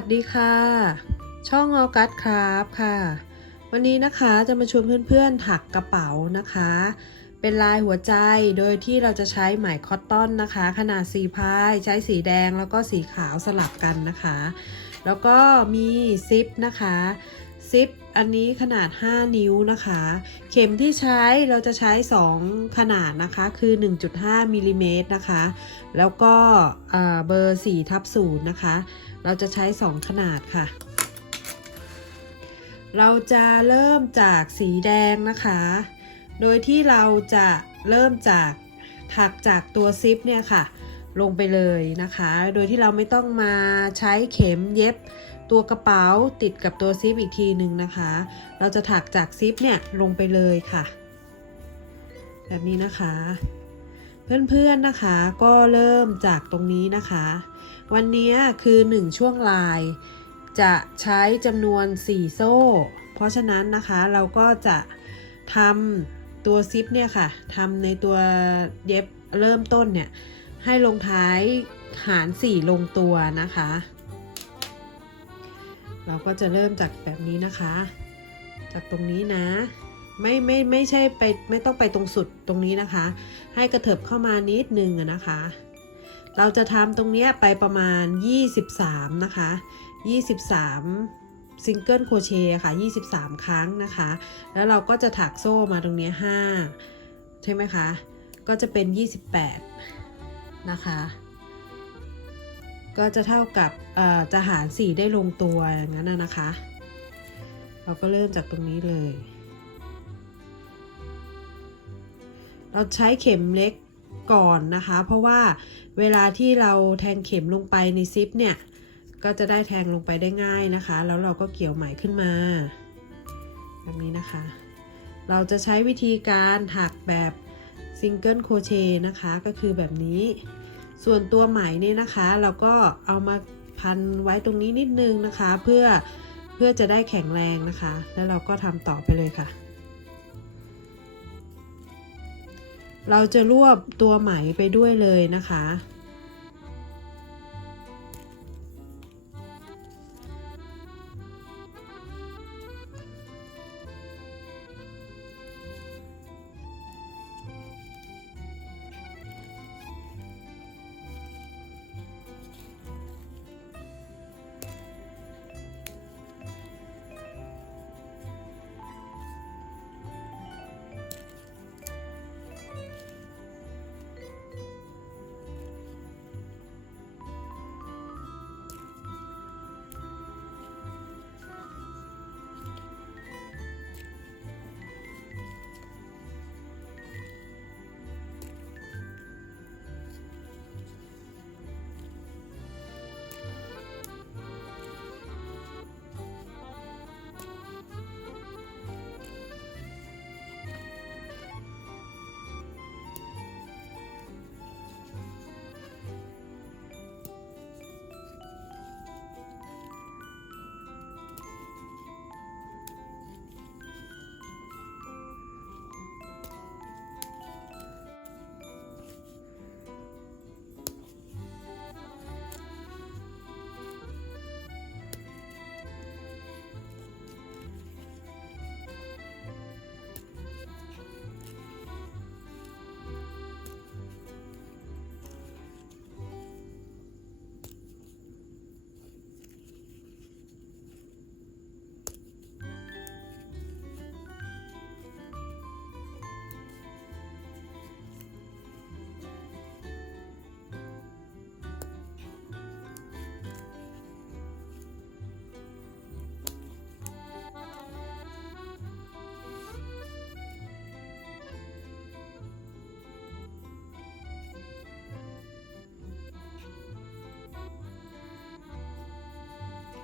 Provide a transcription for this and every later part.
สวัสดีค่ะ ช่องออกัสครับค่ะ วันนี้นะคะจะมาชวนเพื่อนๆถักกระเป๋านะคะ เป็นลายหัวใจโดยที่เราจะใช้ไหมคอตตอนนะคะ ขนาดสีพายใช้สีแดงแล้วก็สีขาวสลับกันนะคะ แล้วก็มีซิปนะคะซิปอันนี้ขนาด 5 นิ้วนะคะ เข็มที่ใช้เราจะใช้ 2 ขนาดนะคะ คือ 1.5มิลลิเมตรนะคะ แล้วก็เอ่อเบอร์4ทับ0นะคะ เราจะใช้ 2 ขนาดค่ะ เราจะเริ่มจากสีแดงนะคะ โดยที่เราจะเริ่มจากถักจากตัวซิปเนี่ยค่ะ ลงไปเลยนะคะ โดยที่เราไม่ต้องมาใช้เข็มเย็บตัวกระเป๋าติดกับตัวซิปอีกทีหนึ่งนะคะ เราจะถักจากซิปเนี่ยลงไปเลยค่ะ แบบนี้นะคะ เพื่อนๆนะคะก็เริ่มจากตรงนี้นะคะ วันนี้คือ 1 ช่วงลาย จะใช้จำนวน 4 โซ่ เพราะฉะนั้นนะคะเราก็จะทำตัวซิปเนี่ยค่ะทำในตัวเย็บเริ่มต้นเนี่ยให้ลงท้ายหาร 4 ลงตัวนะคะ เราก็จะเริ่มจากแบบนี้นะคะ จากตรงนี้นะไม่ไม่ไม่ใช่ไปไม่ต้องไปตรงสุดตรงนี้นะคะ ให้กระเถิบเข้ามานิดนึงนะคะ เราจะทำตรงเนี้ยไปประมาณ 23 นะคะ 23 ซิงเกิลโครเชต์ค่ะ 23 ครั้งนะคะ แล้วเราก็จะถักโซ่มาตรงเนี้ย5ใช่ไหมคะ ก็จะเป็น 28 นะคะ ก็จะเท่ากับเอ่อจะหาร 4 ได้ลงตัวอย่างนั้นนะนะคะ เราก็เริ่มจากตรงนี้เลย เราใช้เข็มเล็ก ก่อนนะคะ เพราะว่าเวลาที่เราแทงเข็มลงไปในซิปเนี่ย ก็จะได้แทงลงไปได้ง่ายนะคะ แล้วเราก็เกี่ยวไหมขึ้นมาแบบนี้นะคะ เราจะใช้วิธีการถักแบบซิงเกิลโคเชต์นะคะ ก็คือแบบนี้ ส่วนตัวไหมเนี่ยนะคะ เราก็เอามาพันไว้ตรงนี้นิดนึงนะคะ เพื่อเพื่อจะได้แข็งแรงนะคะ แล้วเราก็ทำต่อไปเลยค่ะ เราจะรวบตัวไหมไปด้วยเลยนะคะ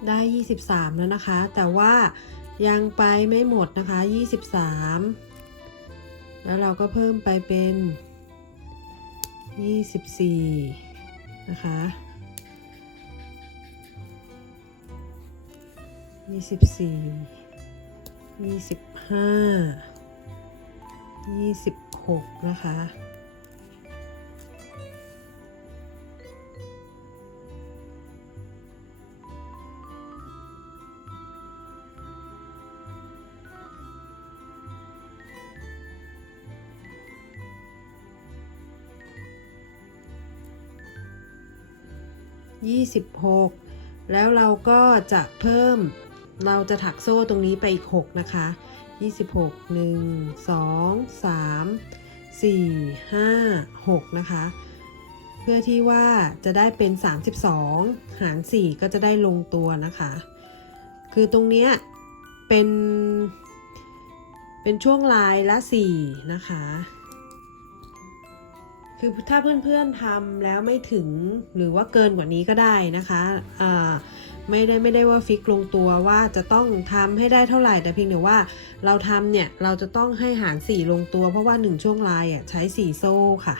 ได้ 23 แล้วนะคะ แต่ว่ายังไปไม่หมดนะคะ 23 แล้วเราก็เพิ่มไปเป็น 24 นะคะ 24 25 26 นะคะ 26 แล้วเราก็จะเพิ่มเราจะถักโซ่ตรงนี้ไปอีก 6 นะคะ 26 1 2 3 4 5 6 นะคะ เพื่อที่ว่าจะได้เป็น 32 หาร 4 ก็จะได้ลงตัวนะคะ คือตรงเนี้ยเป็น เป็นช่วงลายละ 4 นะคะ คือถ้าเพื่อนๆทำแล้วไม่ถึงหรือว่าเกินกว่านี้ก็ได้นะคะไม่ได้ไม่ได้ว่าฟิกลงตัวว่าจะต้องทำให้ได้เท่าไหร่แต่เพียงแต่ว่าเราทำเนี่ยเราจะต้องให้หาร 4 ลงตัวเพราะว่า 1 ช่วงลายอะใช้ 4 โซ่ค่ะ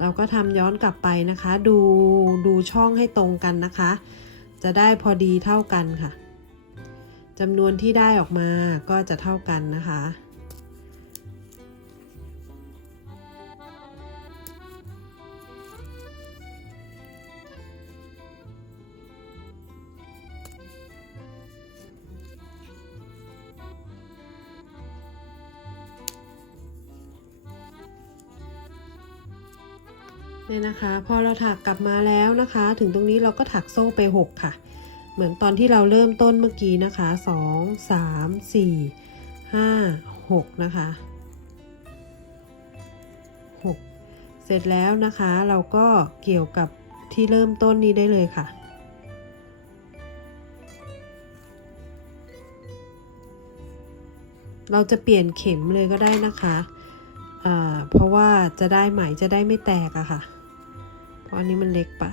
เราก็ทำย้อนกลับไปนะคะ ดูดูช่องให้ตรงกันนะคะ จะได้พอดีเท่ากันค่ะจำนวนที่ได้ออกมาก็จะเท่ากันนะคะ เนี่ยนะคะ พอเราถักกลับมาแล้วนะคะ ถึงตรงนี้เราก็ถักโซ่ไป 6 ค่ะ เหมือนตอนที่เราเริ่มต้นเมื่อกี้นะคะ 2 3 4 5 6 นะคะ 6 เสร็จแล้วนะคะเราก็เกี่ยวกับที่เริ่มต้นนี้ได้เลยค่ะเราจะเปลี่ยนเข็มเลยก็ได้นะคะอ่าเพราะว่าจะได้ไหมจะได้ไม่แตกอะค่ะ เพราะอันนี้มันเล็กไป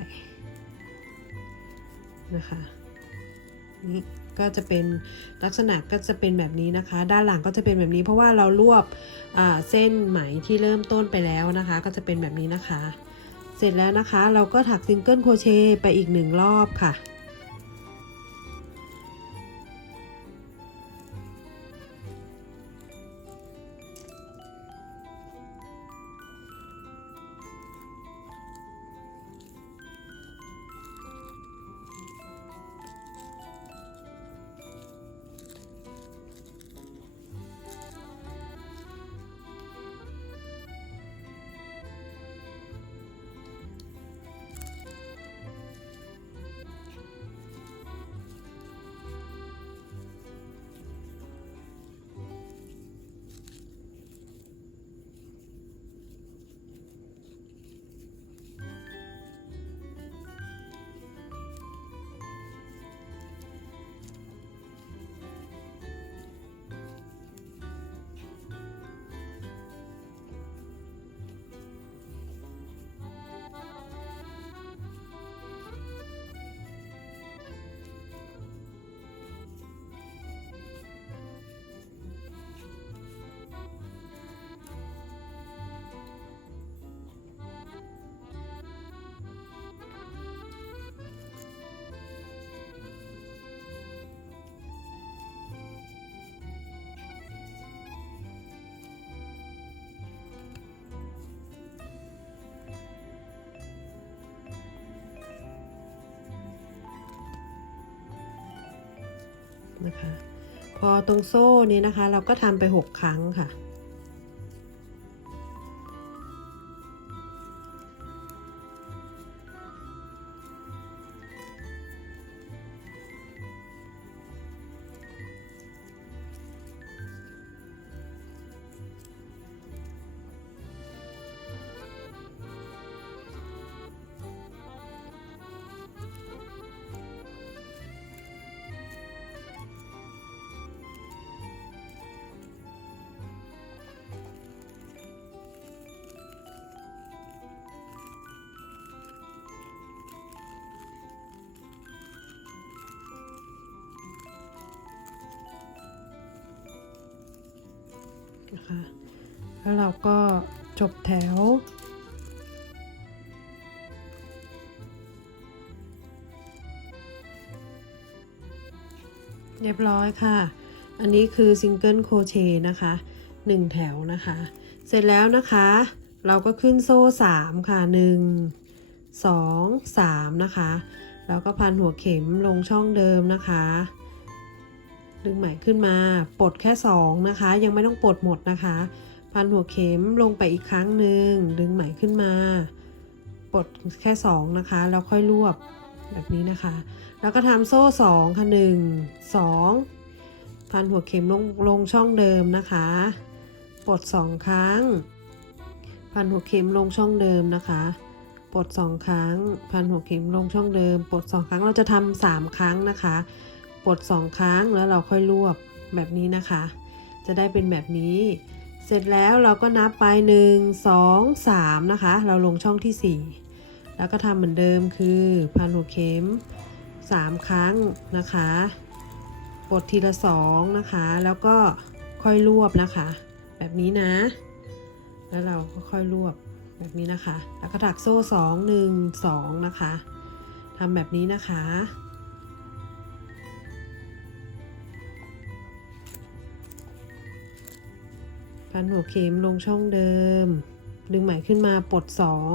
นะคะนี่ก็จะเป็นลักษณะก็จะเป็นแบบนี้นะคะ ด้านหลังก็จะเป็นแบบนี้เพราะว่าเรารวบเส้นไหมที่เริ่มต้นไปแล้วนะคะ ก็จะเป็นแบบนี้นะคะ เสร็จแล้วนะคะ เราก็ถักซิงเกิลโครเชต์ไปอีกหนึ่งรอบค่ะ นะคะ พอตรงโซ่นี้นะคะ เราก็ทำไป 6 ครั้งค่ะ นะคะ แล้วเราก็จบแถว เรียบร้อยค่ะ อันนี้คือซิงเกิลโคเชนะคะ 1 แถวนะคะ เสร็จแล้วนะคะ เราก็ขึ้นโซ่ 3 ค่ะ 1 2 3 นะคะ แล้วก็พันหัวเข็มลงช่องเดิมนะคะ ดึงไหมขึ้นมาปลดแค่สองนะคะ ยังไม่ต้องปลดหมดนะคะ พันหัวเข็มลงไปอีกครั้งหนึ่งดึงไหมขึ้นมาปลดแค่สองนะคะ แล้วค่อยรวบแบบนี้นะคะ แล้วก็ทำโซ่สองค่ะหนึ่งสองพันหัวเข็มลงลงช่องเดิมนะคะ ปลดสองครั้ง พันหัวเข็มลงช่องเดิมนะคะ ปลดสองครั้ง พันหัวเข็มลงช่องเดิม ปลดสองครั้ง เราจะทำสามครั้งนะคะ ปลดสองครั้งแล้วเราค่อยรวบแบบนี้นะคะ จะได้เป็นแบบนี้ เสร็จแล้วเราก็นับไปหนึ่งสองสามนะคะ เราลงช่องที่สี่แล้วก็ทำเหมือนเดิมคือพันหัวเข็มสามครั้งนะคะปลดทีละสองนะคะ แล้วก็ค่อยรวบนะคะ แบบนี้นะ แล้วเราก็ค่อยรวบแบบนี้นะคะ แล้วก็ถักโซ่สองหนึ่งสองนะคะทำแบบนี้นะคะ พันหัวเข็มลงช่องเดิม ดึงไหมขึ้นมาปลดสอง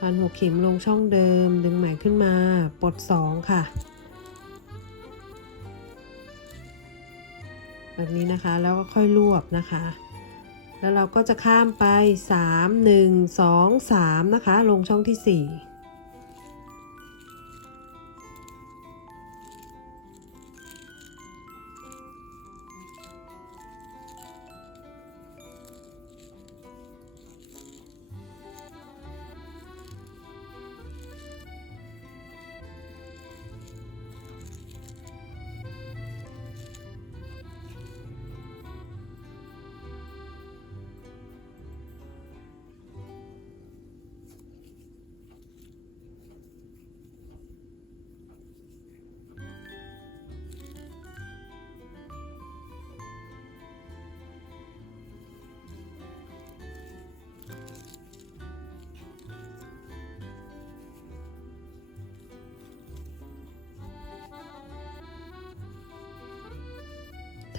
พันหัวเข็มลงช่องเดิม ดึงไหมขึ้นมาปลดสองค่ะ แบบนี้นะคะแล้วก็ค่อยรวบนะคะ แล้วเราก็จะข้ามไป 3 1 2 3 นะคะ ลงช่องที่ 4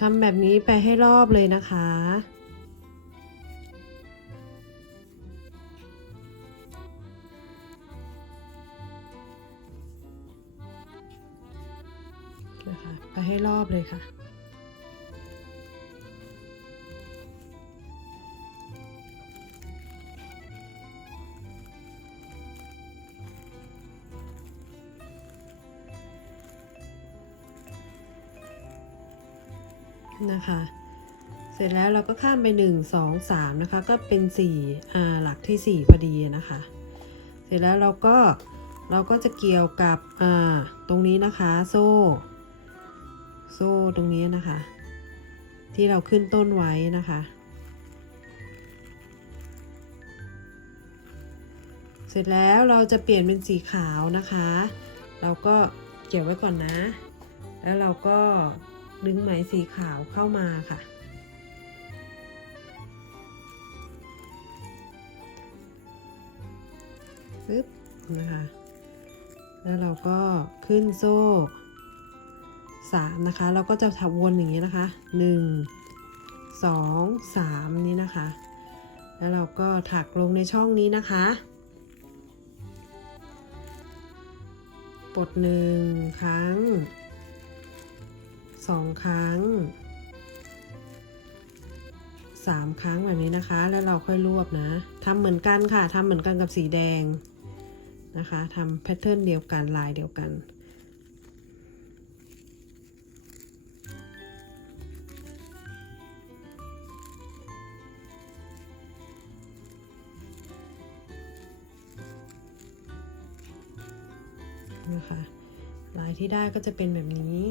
ทำแบบนี้ไปให้รอบเลยนะคะ นะคะ เสร็จแล้วเราก็ข้ามไป 1 2 3 นะคะ ก็เป็น4อ่าหลักที่ 4 พอดีนะคะ เสร็จแล้วเราก็เราก็จะเกี่ยวกับอ่าตรงนี้นะคะ โซ่ โซ่ตรงนี้นะคะ ที่เราขึ้นต้นไว้นะคะ เสร็จแล้วเราจะเปลี่ยนเป็นสีขาวนะคะ เราก็เกี่ยวไว้ก่อนนะ แล้วเราก็ ดึงไหมสีขาวเข้ามาค่ะ ปึ๊บนะคะ แล้วเราก็ขึ้นโซ่สามนะคะ เราก็จะทับวนอย่างนี้นะคะหนึ่งสองสามนี้นะคะ แล้วเราก็ถักลงในช่องนี้นะคะปลดหนึ่งครั้ง สองครั้งสามครั้งแบบนี้นะคะ แล้วเราค่อยรวบนะทำเหมือนกันค่ะทำเหมือนกันกับสีแดงนะคะทำแพทเทิร์นเดียวกันลายเดียวกันนะคะลายที่ได้ก็จะเป็นแบบนี้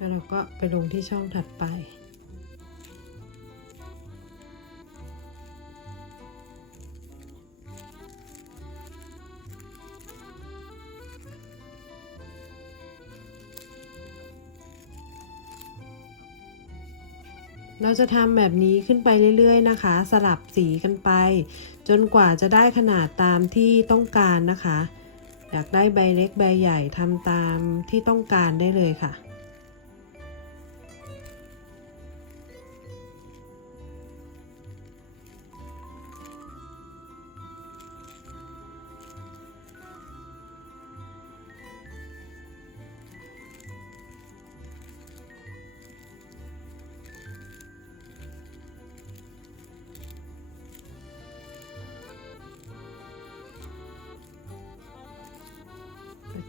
แล้วเราก็ไปลงที่ช่องถัดไป เราจะทำแบบนี้ขึ้นไปเรื่อยๆนะคะ สลับสีกันไป จนกว่าจะได้ขนาดตามที่ต้องการนะคะอยากได้ใบเล็กใบใหญ่ทำตามที่ต้องการได้เลยค่ะ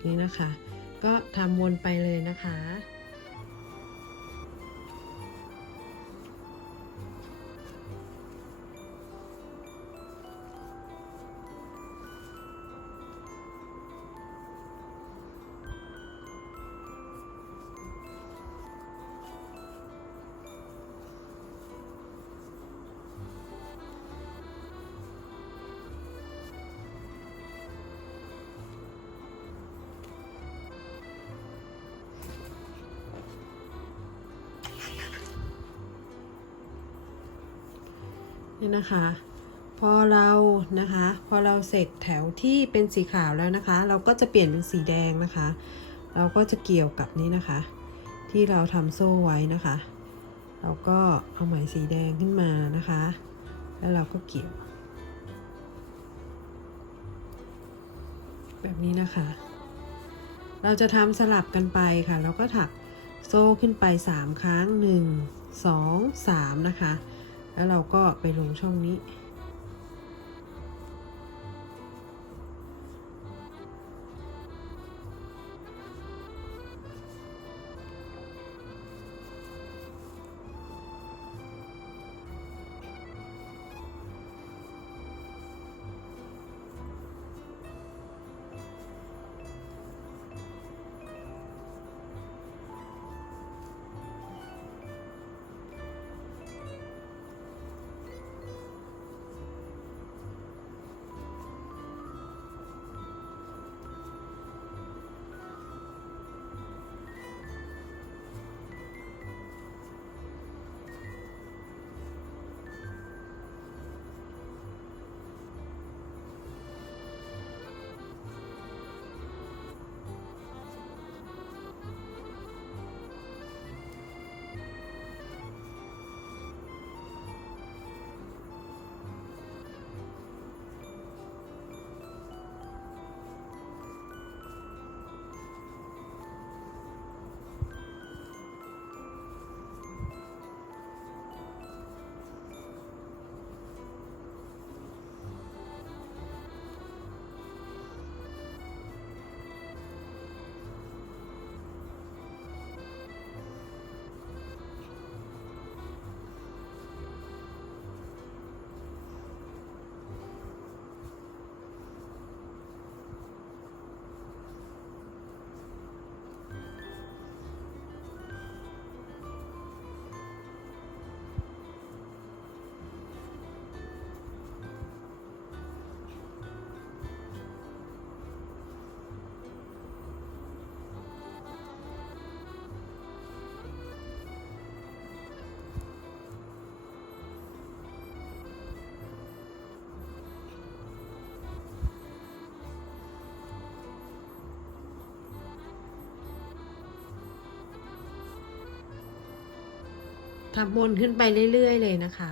นี้นะคะ ก็ทำวนไปเลยนะคะ นี่นะคะ พอเรานะคะ พอเราเสร็จแถวที่เป็นสีขาวแล้วนะคะ เราก็จะเปลี่ยนเป็นสีแดงนะคะ เราก็จะเกี่ยวกับนี้นะคะ ที่เราทำโซ่ไว้นะคะ เราก็เอาไหมสีแดงขึ้นมานะคะ แล้วเราก็เกี่ยว แบบนี้นะคะ เราจะทำสลับกันไปค่ะ เราก็ถักโซ่ขึ้นไป 3 ครั้ง 1 2 3 นะคะ แล้วเราก็ไปลงช่องนี้ ทำบนขึ้นไปเรื่อย ๆ เลยนะคะ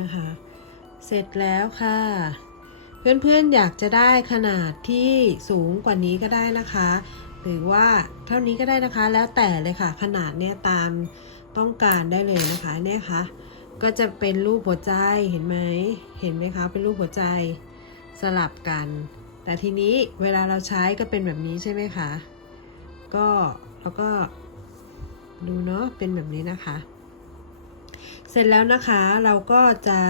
นะคะ เสร็จแล้วค่ะ เพื่อนๆอยากจะได้ขนาดที่สูงกว่านี้ก็ได้นะคะ หรือว่าเท่านี้ก็ได้นะคะ แล้วแต่เลยค่ะ ขนาดเนี้ยตามต้องการได้เลยนะคะเนี่ยค่ะ ก็จะเป็นรูปหัวใจเห็นไหมเห็นไหมคะ เป็นรูปหัวใจสลับกัน แต่ทีนี้เวลาเราใช้ก็เป็นแบบนี้ใช่ไหมคะ ก็เราก็ดูเนาะเป็นแบบนี้นะคะ ร็จแล้วนะคะเราก็จะ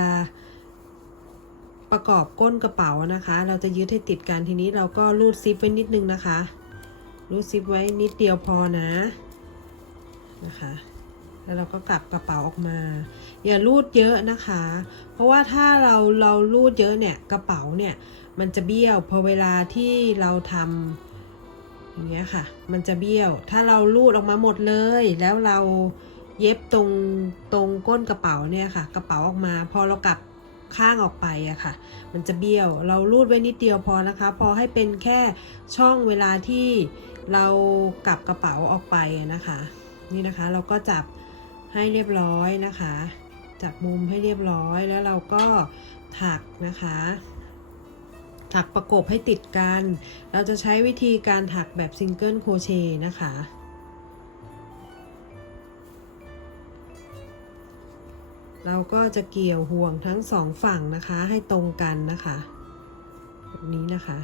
ประกอบก้นกระเป๋านะคะ เราจะยึดให้ติดกันทีนี้เราก็รูดซิปไว้นิดนึงนะคะรูดซิปไว้นิดเดียวพอนะนะคะแล้วเราก็กลับกระเป๋าออกมา อย่ารูดเยอะนะคะ เพราะว่าถ้าเราเรารูดเยอะเนี่ยกระเป๋าเนี่ยมันจะเบี้ยวพอเวลาที่เราทำอย่างเงี้ยค่ะ มันจะเบี้ยว ถ้าเรารูดออกมาหมดเลย แล้วเรา เย็บตรงตรงก้นกระเป๋าเนี่ยค่ะ กระเป๋าออกมา พอเรากลับข้างออกไปอะค่ะ มันจะเบี้ยว เรารูดไว้นิดเดียวพอนะคะ พอให้เป็นแค่ช่องเวลาที่เรากลับกระเป๋าออกไปนะคะ นี่นะคะเราก็จับให้เรียบร้อยนะคะ จับมุมให้เรียบร้อยแล้วเราก็ถักนะคะ ถักประกบให้ติดกัน เราจะใช้วิธีการถักแบบซิงเกิลโครเชต์นะคะ เราก็จะเกี่ยวห่วงทั้งสองฝั่งนะคะให้ตรงกันนะคะ แบบนี้นะคะ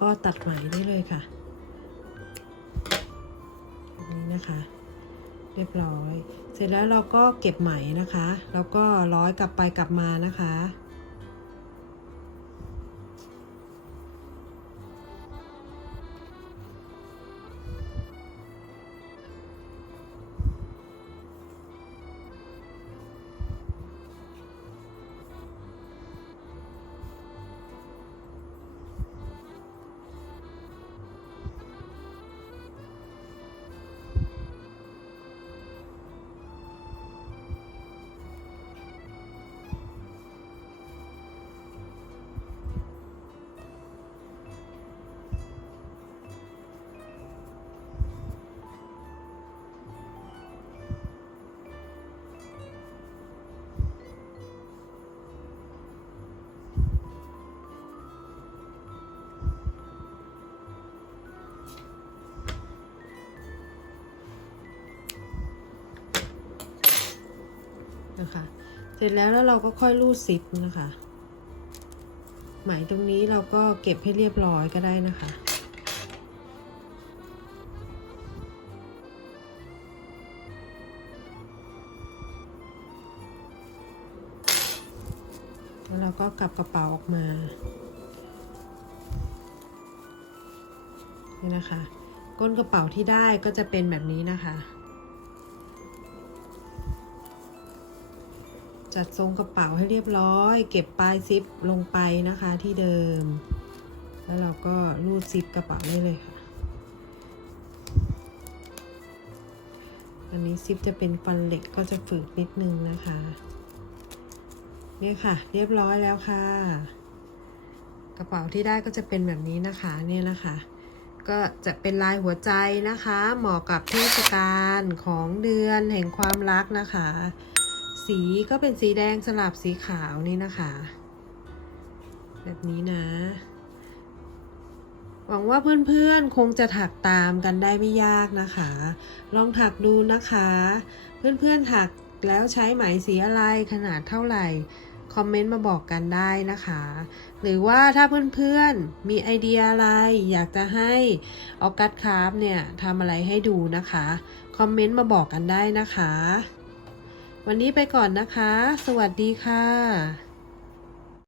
ก็ตัดไหมได้เลยค่ะแบบนี้นะคะ เรียบร้อย เสร็จแล้วเราก็เก็บไหมนะคะ แล้วก็ร้อยกลับไปกลับมานะคะ นะคะ เสร็จแล้วแล้วเราก็ค่อยรูดซิปนะคะ ไหมตรงนี้เราก็เก็บให้เรียบร้อยก็ได้นะคะแล้วเราก็กลับกระเป๋าออกมา นี่นะคะ ก้นกระเป๋าที่ได้ก็จะเป็นแบบนี้นะคะ จัดทรงกระเป๋าให้เรียบร้อย เก็บปลายซิปลงไปนะคะที่เดิม แล้วเราก็รูดซิปกระเป๋าได้เลยค่ะ อันนี้ซิปจะเป็นฟันเหล็กก็จะฝืดนิดนึงนะคะเนี่ยค่ะ เรียบร้อยแล้วค่ะ กระเป๋าที่ได้ก็จะเป็นแบบนี้นะคะเนี่ยนะคะก็จะเป็นลายหัวใจนะคะ เหมาะกับเทศกาลของเดือนแห่งความรักนะคะ สีก็เป็นสีแดงสลับสีขาวนี่นะคะ แบบนี้นะ หวังว่าเพื่อนๆคงจะถักตามกันได้ไม่ยากนะคะ ลองถักดูนะคะ เพื่อนๆถักแล้วใช้ไหมสีอะไรขนาดเท่าไหร่ คอมเมนต์มาบอกกันได้นะคะ หรือว่าถ้าเพื่อนๆมีไอเดียอะไร อยากจะให้ออกัสคราฟเนี่ยทำอะไรให้ดูนะคะ คอมเมนต์มาบอกกันได้นะคะ วันนี้ไปก่อนนะคะ สวัสดีค่ะ